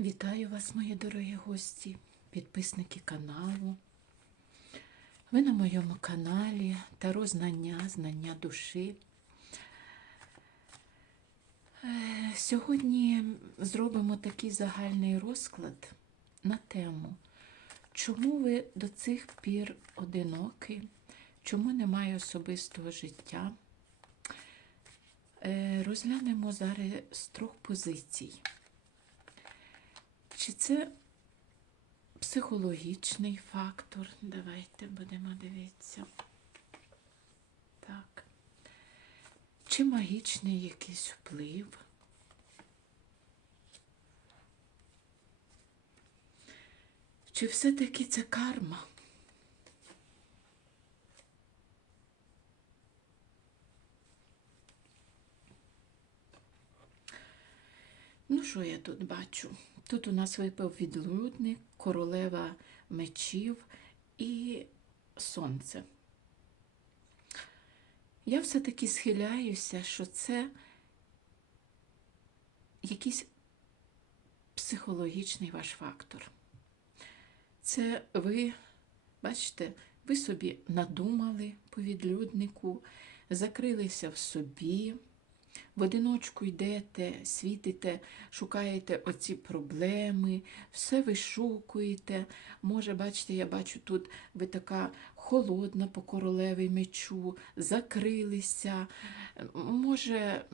Вітаю вас, мої дорогі гості, підписники каналу. Ви на моєму каналі Таро Знання, Знання душі. Е, Сьогодні зробимо такий загальний розклад на тему, чому ви до цих пір одинокі, чому немає особистого життя. Е, Розглянемо зараз з трьох позицій. Чи це психологічний фактор? Давайте будемо дивитися. Так. Чи магічний якийсь вплив? Чи все-таки це карма? Ну, що я тут бачу? Тут у нас випав відлюдник, королева мечів і сонце. Я все-таки схиляюся, що це якийсь психологічний ваш фактор. Це ви, бачите, ви собі надумали по відлюднику, закрилися в собі. В одиночку йдете, світите, шукаєте оці проблеми, все вишукуєте. Може, бачите, я бачу тут ви така холодна по королеві мечу, закрилися. Може,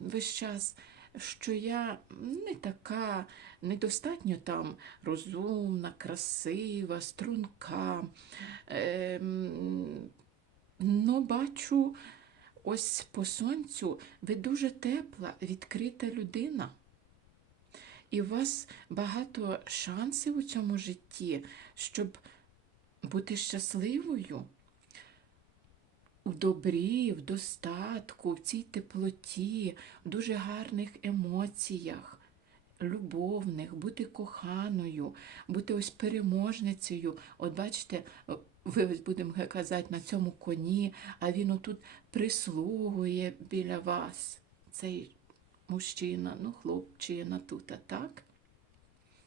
весь час, що я не така, недостатньо там розумна, красива, струнка. Ем, Ну, бачу, ось по сонцю ви дуже тепла, відкрита людина. І у вас багато шансів у цьому житті, щоб бути щасливою у добрі, в достатку, в цій теплоті, в дуже гарних емоціях, любовних, бути коханою, бути ось переможницею. От бачите, ви будемо казати на цьому коні, а він отут прислугує біля вас. Цей мужчина, ну, хлопчина тут, а так?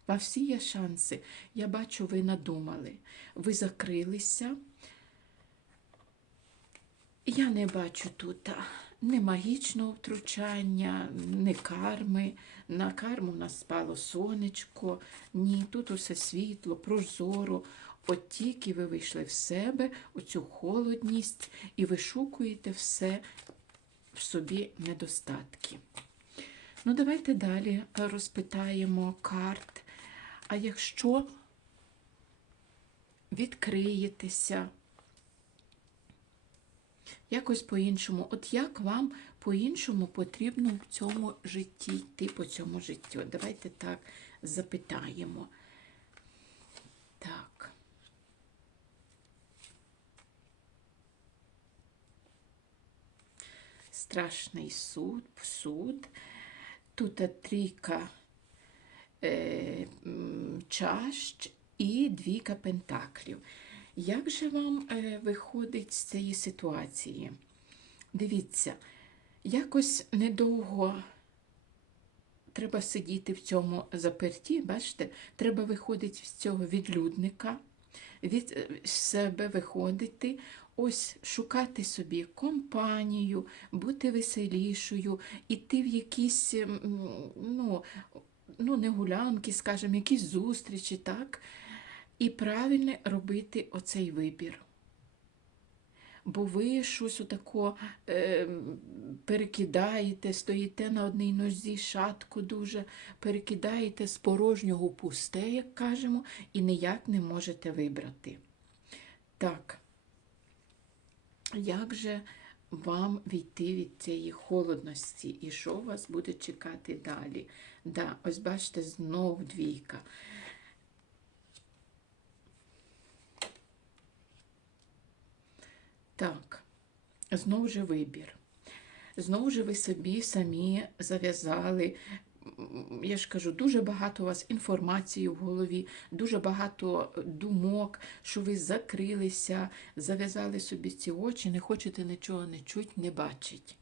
У вас всі є шанси. Я бачу, ви надумали. Ви закрилися. Я не бачу тут ні магічного втручання, ні карми. На карму в нас спало сонечко, ні, тут усе світло, прозоро. От тільки ви вийшли в себе, у цю холодність, і вишукуєте все в собі недостатки. Ну, давайте далі розпитаємо карт. А якщо відкриєтеся, якось по-іншому, от як вам по-іншому потрібно в цьому житті йти по цьому життю? Давайте так запитаємо. Так. Страшний суд, суд. Тут трійка е, чаш і двійка пентаклів. Як же вам е, виходить з цієї ситуації? Дивіться, якось недовго треба сидіти в цьому заперті, бачите, треба виходити з цього відлюдника, від е, себе виходити, ось шукати собі компанію, бути веселішою, іти в якісь, ну, ну не гулянки, скажімо, якісь зустрічі, так? І правильно робити оцей вибір. Бо ви щось отако е, перекидаєте, стоїте на одній нозі, шатку дуже, перекидаєте з порожнього пусте, як кажемо, і ніяк не можете вибрати. Так, як же вам війти від цієї холодності і що вас буде чекати далі? Да, ось бачите, знов двійка. Так, знову же вибір. Знову ж ви собі самі зав'язали. Я ж кажу, дуже багато у вас інформації в голові, дуже багато думок, що ви закрилися, зав'язали собі ці очі, не хочете нічого не чуть, не бачить.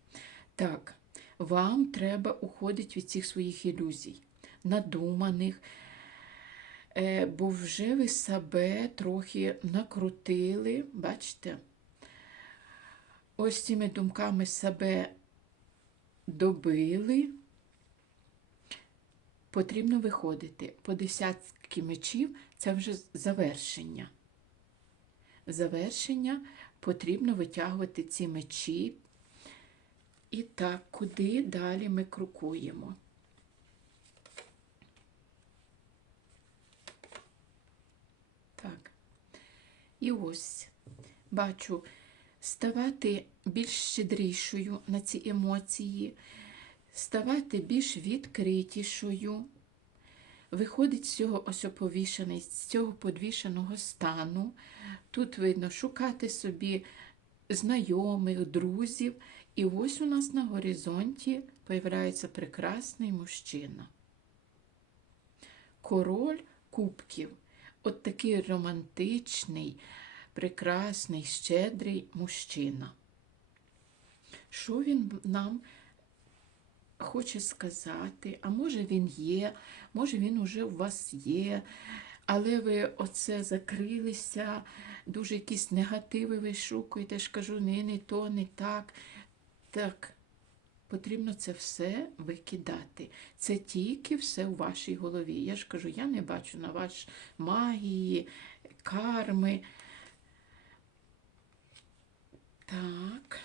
Так, вам треба уходити від цих своїх ілюзій. надуманих, е, бо вже ви себе трохи накрутили, бачите? Ось цими думками себе добили. Потрібно виходити. По десятки мечів це вже завершення. Завершення потрібно витягувати ці мечі. І так, куди далі ми крокуємо? Так. І ось бачу ставати більш щедрішою на ці емоції, ставати більш відкритішою. Виходить з цього ось оповішений, з цього подвішеного стану. Тут видно шукати собі знайомих, друзів. І ось у нас на горизонті появляється прекрасний мужчина. Король кубків. От такий романтичний, прекрасний, щедрий мужчина. Що він нам хоче сказати? А може він є, може він уже у вас є, але ви оце закрилися, дуже якісь негативи вишукуєте, ж кажу, не, не то, не так. Так, потрібно це все викидати. Це тільки все у вашій голові. Я ж кажу, я не бачу на ваш магії, карми. Так.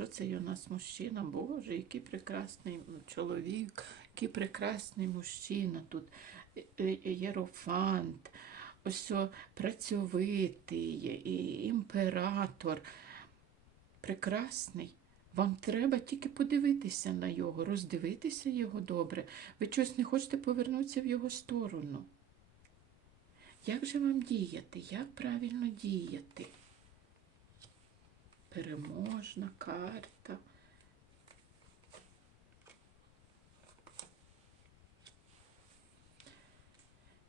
Що це у нас мужчина? Боже, який прекрасний чоловік, який прекрасний мужчина тут. Єрофант, ось працьовитий, імператор. Прекрасний. Вам треба тільки подивитися на його, роздивитися його добре. Ви щось не хочете повернутися в його сторону. Як же вам діяти? Як правильно діяти? Переможна карта.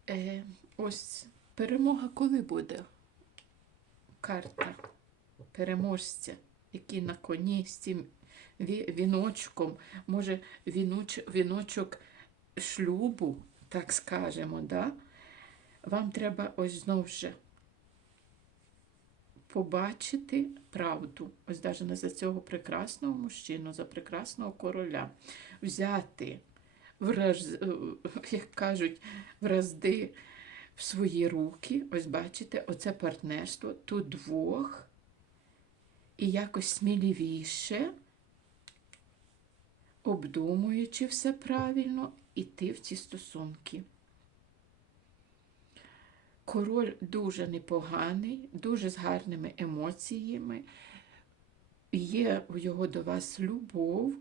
Е, Ось перемога коли буде? Карта переможця, який на коні з цим віночком, може, вінуч, віночок шлюбу, так скажемо, да? вам треба ось знову ж побачити правду. Ось навіть не за цього прекрасного мужчину, за прекрасного короля, взяти, враз, як кажуть, вразди в свої руки. Ось бачите, оце партнерство тут двох. І якось сміливіше, обдумуючи все правильно, іти в ці стосунки. Король дуже непоганий, дуже з гарними емоціями. Є у його до вас любов,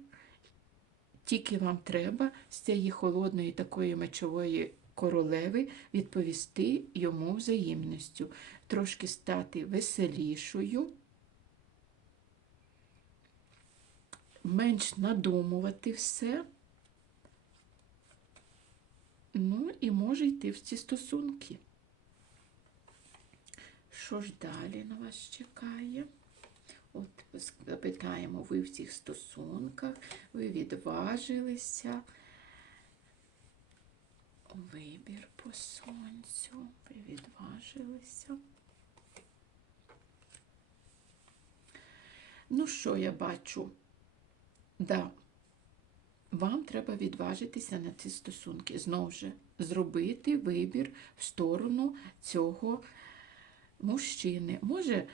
тільки вам треба з цієї холодної такої мечової королеви відповісти йому взаємністю, трошки стати веселішою, менш надумувати все. Ну і може йти в ці стосунки. Що ж далі на вас чекає? От запитаємо, ви в цих стосунках, ви відважилися. Вибір по сонцю, ви відважилися. Ну, що я бачу? Да, вам треба відважитися на ці стосунки. Знову ж зробити вибір в сторону цього мужчини. Може,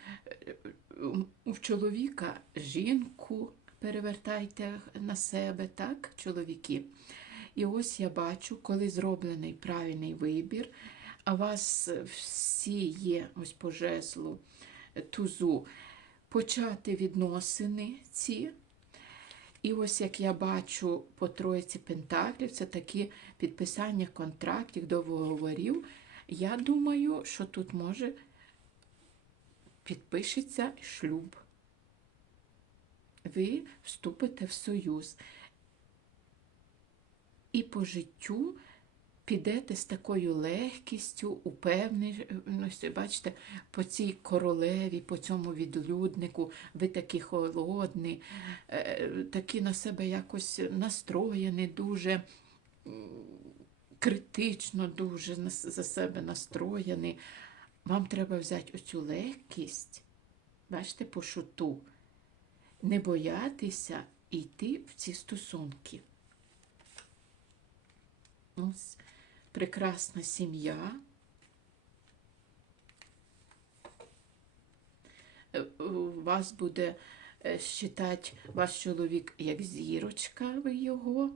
у чоловіка жінку перевертайте на себе, так, чоловіки. І ось я бачу, коли зроблений правильний вибір, а вас всі є ось по жезлу тузу, почати відносини ці. І ось як я бачу по Троїці Пентаклів, це такі підписання контрактів, договорів. Я думаю, що тут може підпишеться шлюб. Ви вступите в союз. І по життю підете з такою легкістю, упевненістю, бачите, по цій королеві, по цьому відлюднику, ви такі холодні, е, такі на себе якось настроєні, дуже критично, дуже за себе настроєні. Вам треба взяти оцю легкість, бачите, по шуту, не боятися йти в ці стосунки. Ось прекрасна сім'я. Е, вас буде е, считати ваш чоловік як зірочка, ви його.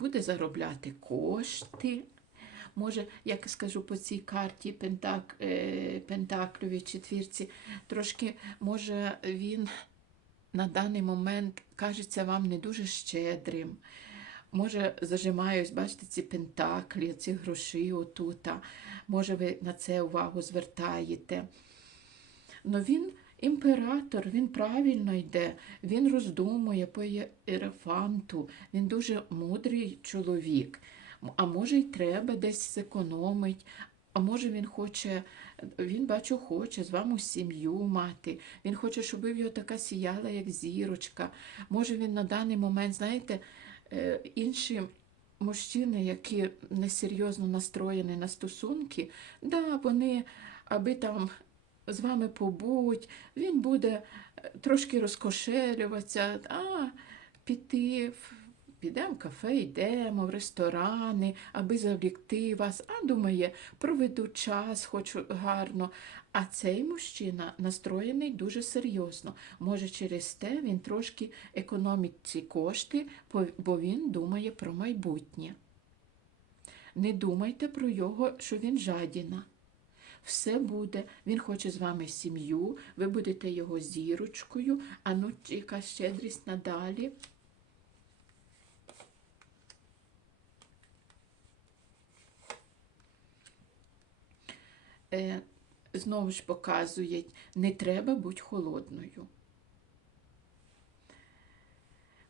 Буде заробляти кошти. Може, як скажу по цій карті Пентак, е, Пентакльовій четвірці, трошки, може, він на даний момент кажеться вам не дуже щедрим. Може, зажимаюсь, бачите, ці пентаклі, ці гроші отута. Може, ви на це увагу звертаєте. Ну він імператор, він правильно йде, він роздумує по Єрефанту, він дуже мудрий чоловік. А може, й треба десь зекономить, а може він хоче, він бачу, хоче з вами сім'ю мати. Він хоче, щоб в його така сіяла, як зірочка. Може він на даний момент, знаєте, е, інші мужчини, які несерйозно настроєні на стосунки, да, вони, аби там з вами побудь, він буде е, трошки розкошелюватися, а піти Підемо в кафе, йдемо в ресторани, аби завлікти вас, а думає, проведу час, хочу гарно. А цей мужчина настроєний дуже серйозно. Може, через те він трошки економить ці кошти, бо він думає про майбутнє. Не думайте про його, що він жадіна. Все буде, він хоче з вами сім'ю, ви будете його зірочкою, а ну яка щедрість надалі. е, знову ж показує, не треба бути холодною.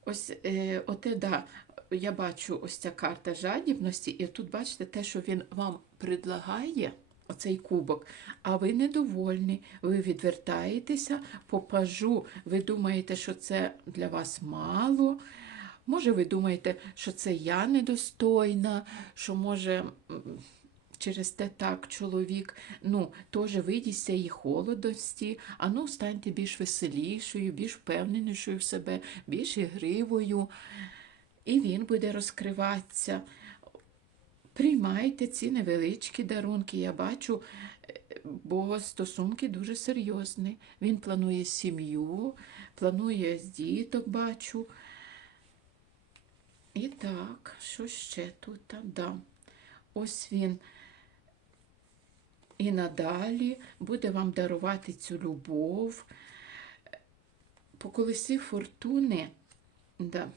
Ось е, оте, да, я бачу ось ця карта жадібності, і тут бачите те, що він вам предлагає, оцей кубок, а ви недовольні, ви відвертаєтеся по пажу, ви думаєте, що це для вас мало. Може, ви думаєте, що це я недостойна, що може. Через те так чоловік, ну, теж вийдіть цієї холодності, а ну, станьте більш веселішою, більш впевненішою в себе, більш ігривою, і він буде розкриватися. Приймайте ці невеличкі дарунки. Я бачу, бо стосунки дуже серйозні. Він планує сім'ю, планує з діток, бачу. І так, що ще тут? Да. Ось він і надалі буде вам дарувати цю любов. По колесі фортуни, да,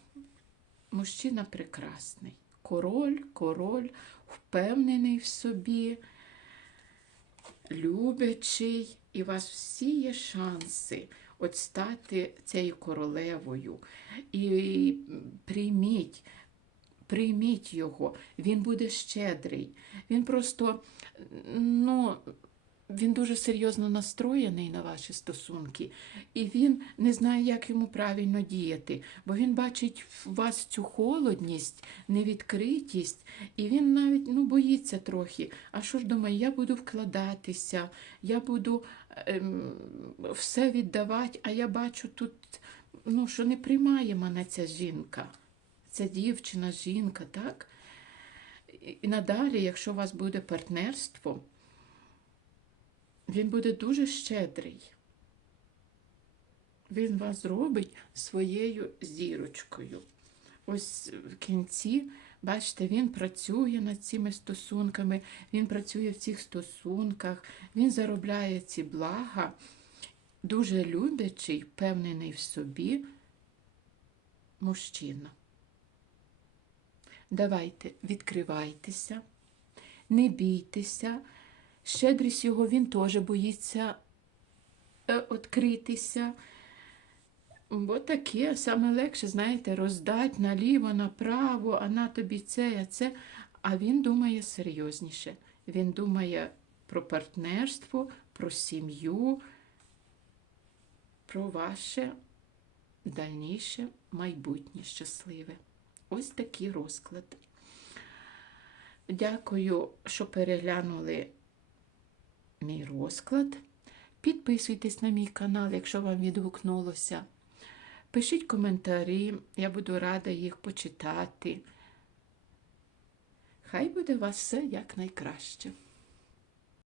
мужчина прекрасний. Король, король, впевнений в собі, любячий, і у вас всі є шанси от стати цією королевою. І прийміть, прийміть його, він буде щедрий. Він просто, ну, він дуже серйозно настроєний на ваші стосунки, і він не знає, як йому правильно діяти, бо він бачить в вас цю холодність, невідкритість, і він навіть ну, боїться трохи. А що ж думає, я буду вкладатися, я буду ем, все віддавати, а я бачу тут, ну, що не приймає мене ця жінка, ця дівчина, жінка, так? І- надалі, якщо у вас буде партнерство, він буде дуже щедрий. Він вас зробить своєю зірочкою. Ось в кінці, бачите, він працює над цими стосунками, він працює в цих стосунках, він заробляє ці блага, дуже люблячий, впевнений в собі мужчина. Давайте, відкривайтеся, не бійтеся. Щедрість його він теж боїться е, відкритися. Бо таке саме легше, знаєте, роздать наліво, направо, а на тобі це, а це. А він думає серйозніше. Він думає про партнерство, про сім'ю, про ваше дальніше майбутнє щасливе. Ось такий розклад. Дякую, що переглянули мій розклад. Підписуйтесь на мій канал, якщо вам відгукнулося. Пишіть коментарі, я буду рада їх почитати. Хай буде у вас все якнайкраще.